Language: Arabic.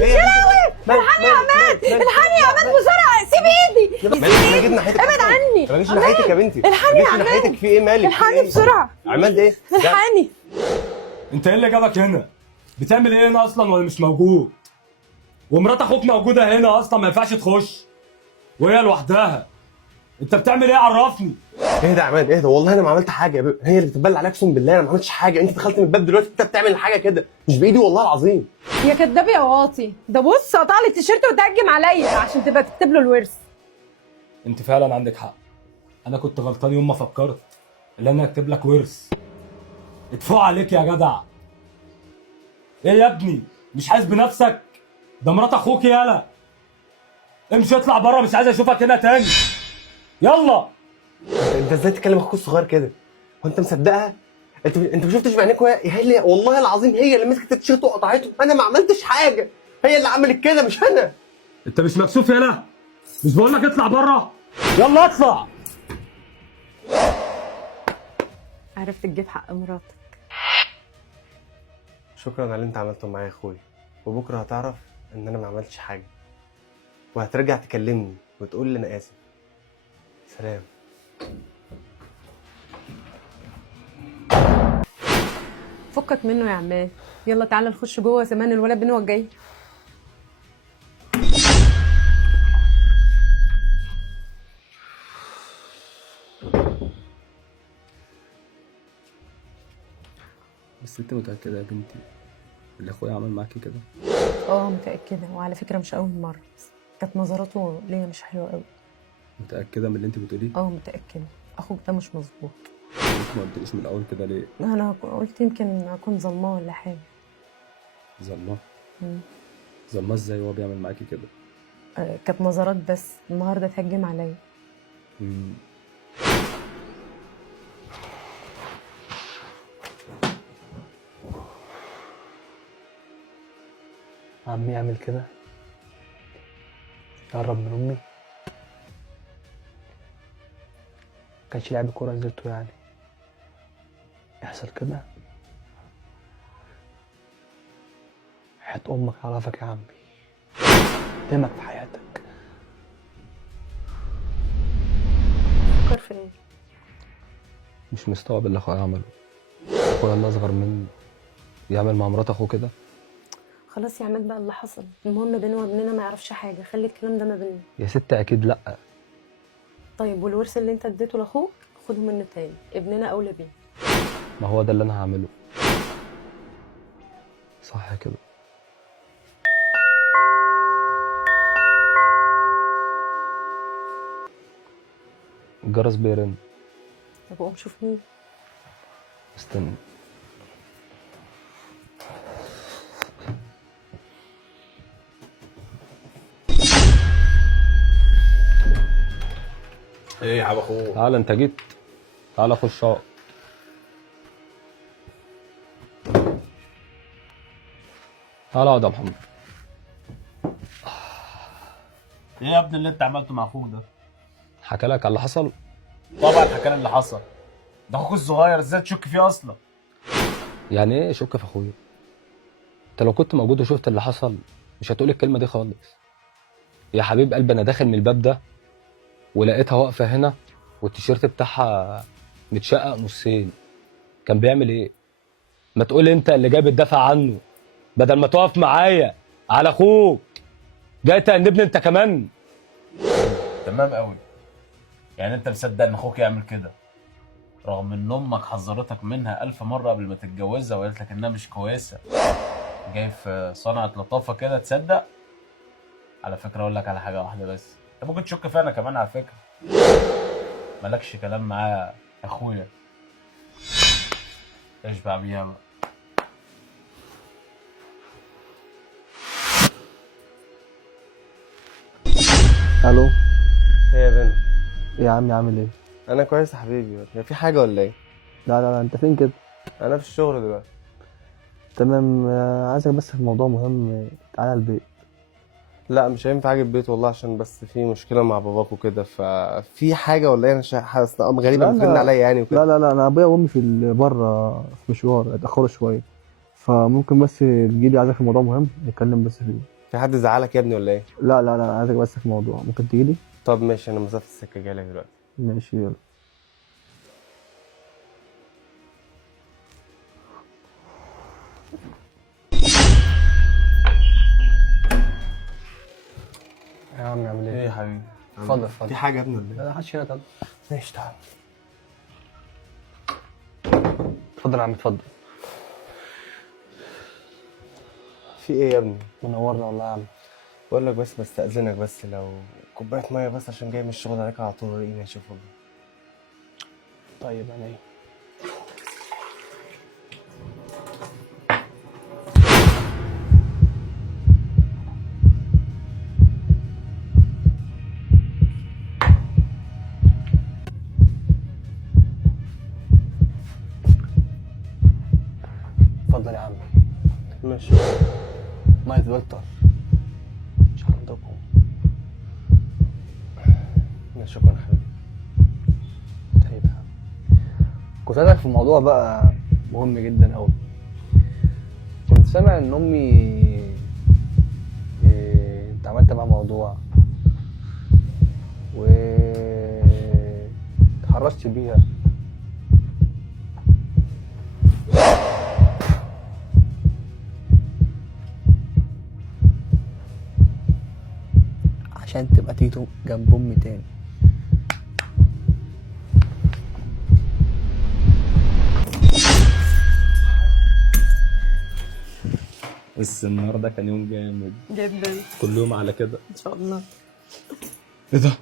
يا لهوي الحقني يا عماد، الحقني يا عماد بسرعه، سيب ايدي. انا جيت ناحيتك، ابعد عني. ما جيتش ناحيتك يا بنتي، الحقني يا ما جيتش عماد، ناحيتك. في ايه مالك؟ الحقني بسرعه. عماد ايه؟ الحقني. انت ايه اللي جابك هنا؟ بتعمل ايه هنا اصلا وانا مش موجود؟ ومرات اخوك موجوده هنا اصلا، ما ينفعش تخش وهي لوحدها. انت بتعمل ايه؟ عرفني. اهدى يا عماد اهدى، والله انا ما عملت حاجه يا بيه. هي اللي بتتبلى عليك، اقسم بالله انا ما عملتش حاجه. انت دخلت من الباب دلوقتي، انت بتعمل حاجه كده مش بايدي والله العظيم. يا كداب يا واطي، ده بص قطع لي التيشيرت وتهجم عليا عشان تبقى تكتب له الورث. انت فعلا عندك حق، انا كنت غلطان يوم ما فكرت ان انا اكتب لك ورث. ادفع عليك يا جدع. ايه يا ابني؟ مش حاسس بنفسك؟ ده مرات اخوك. يالا امشي اطلع بره، مش عايز اشوفك هنا تاني. يلا. انت ازاي تكلم اخوك الصغير كده؟ هو انت مصدقها؟ انت ما شفتش بعينيك هي اللي والله العظيم هي اللي مسكت التيشيرت وقطعته. انا ما عملتش حاجه، هي اللي عملت كده مش انا. انت مش مكسوف؟ يالا مش بقول لك اطلع بره؟ يلا اطلع. عرفت تجيب حق مراتك. شكرا على اللي انت عملته معايا يا اخويا، وبكره هتعرف ان انا ما عملتش حاجه، وهترجع تكلمني وتقول لي انا اسف. سلام. فكك منه يا عماد، يلا تعالى نخش جوه، زمان الولد بنوع جاي. بس انت متاكده يا بنتي اللي اخويا عمل معاكي كده؟ اه متاكده، وعلى فكره مش اول مره، كانت نظراته ليا مش حلوه قوي. متاكده من اللي انت بتقوليه؟ اه متاكده، اخوك ده مش مظبوط. انت ما قلتليش من الاول كده ليه؟ انا قلت يمكن اكون ظلماه ولا حاجه. ظلماه؟ ظلماه ازاي وهو بيعمل معاكي كده؟ كانت نظرات بس، النهارده اتهجم عليا. عمي يعمل كده؟ يقرب من امي؟ كانش لعب كوره نزلته يعني يحصل كده؟ حياة امك عرفك يا عمي، دمك في حياتك. فكر في ايه؟ مش مستوعب اللي اخويا عمله. اخويا اللي اصغر مني يعمل مع مرات اخوه كده؟ خلاص يا عماد بقى اللي حصل، المهم بينه وبيننا ما يعرفش حاجه، خلي الكلام ده ما بيننا. يا ست اكيد لا. طيب والورث اللي انت اديته لاخوك خده منه تاني، ابننا اولى بيه. ما هو ده اللي انا هعمله. صح كده؟ الجرس بيرن. طب قوم شوف مين. استنى. ايه يا عم اخوك؟ تعالى انت جيت، تعالى خش اقعد. تعالى اقعد يا محمد. ايه يا ابني اللي انت عملته مع اخوك ده؟ حكى لك على اللي حصل؟ طبعا حكى لي اللي حصل. ده اخوك الصغير، ازاي تشك فيه اصلا؟ يعني ايه شك في اخويا؟ انت لو كنت موجود وشفت اللي حصل مش هتقول الكلمه دي خالص. يا حبيب قلبي انا داخل من الباب ده ولقيتها واقفه هنا والتيشيرت بتاعها متشقق نصين. كان بيعمل ايه؟ ما تقول انت اللي جاي بتدافع عنه بدل ما تقف معايا على اخوك. جاي تأنبني انت كمان؟ تمام قوي. يعني انت مصدق ان اخوك يعمل كده رغم ان امك حذرتك منها 1000 مره قبل ما تتجوزها وقالت لك انها مش كويسه؟ جاي في صنعه لطافه كده تصدق؟ على فكره اقول لك على حاجه واحده بس، انت ممكن تشك فيا انا كمان على فكره. مالكش كلام معايا يا اخويا، اشبع بيها بقى. الو. ايه يا بنت؟ ايه يا عمي عامل ايه؟ انا كويس يا حبيبي. هي في حاجه ولا ايه؟ لا لا لا، انت فين كده؟ انا في الشغل دلوقتي. تمام. عايزك بس في موضوع مهم، تعالى البيت. لا مش هينفع اجي البيت والله، عشان بس في مشكله مع باباك وكده. ففي حاجه ولا ايه؟ انا حاسس غريبه لا بترن لا عليا يعني وكده. لا لا لا، انا ابويا وامي في بره في مشوار اتاخروا شويه، فممكن بس تجيلي، عايزك في موضوع مهم نتكلم بس فيه. في حد زعلك يا ابني ولا ايه؟ لا لا لا، انا عايزك بس في موضوع، ممكن تجيلي؟ طب ماشي، انا مسافه السكه جاي لك دلوقتي. ماشي يلا. يا عم اعمل ايه ايه؟ يا حبيبي؟ اتفضل اتفضل. في حاجه يا ابني ولا ايه؟ لا محدش هنا. طب ماشي تعال. اتفضل يا عم اتفضل. في ايه يا ابني؟ منورنا والله يا عم. بقول لك بس بستأذنك، بس لو كوبايه ميه بس عشان جاي من الشغل عليك على طول، ايه ماشي والله. طيب يعني ايه؟ اتفضل يا عم. ماشي. ميه فلتر مش عندكم؟ ماشي شكرا يا حبيبي. طيب يا عم، كنت عايزك في موضوع بقى مهم جدا أوي. كنت سامع إن أمي أنت عملت معاها موضوع و اتحرشت بيها. عشان تبقى تيجي جنب أمي تاني. بس النهارده كان يوم جامد جدا كل يوم على كده. ان شاء الله. ايه ده؟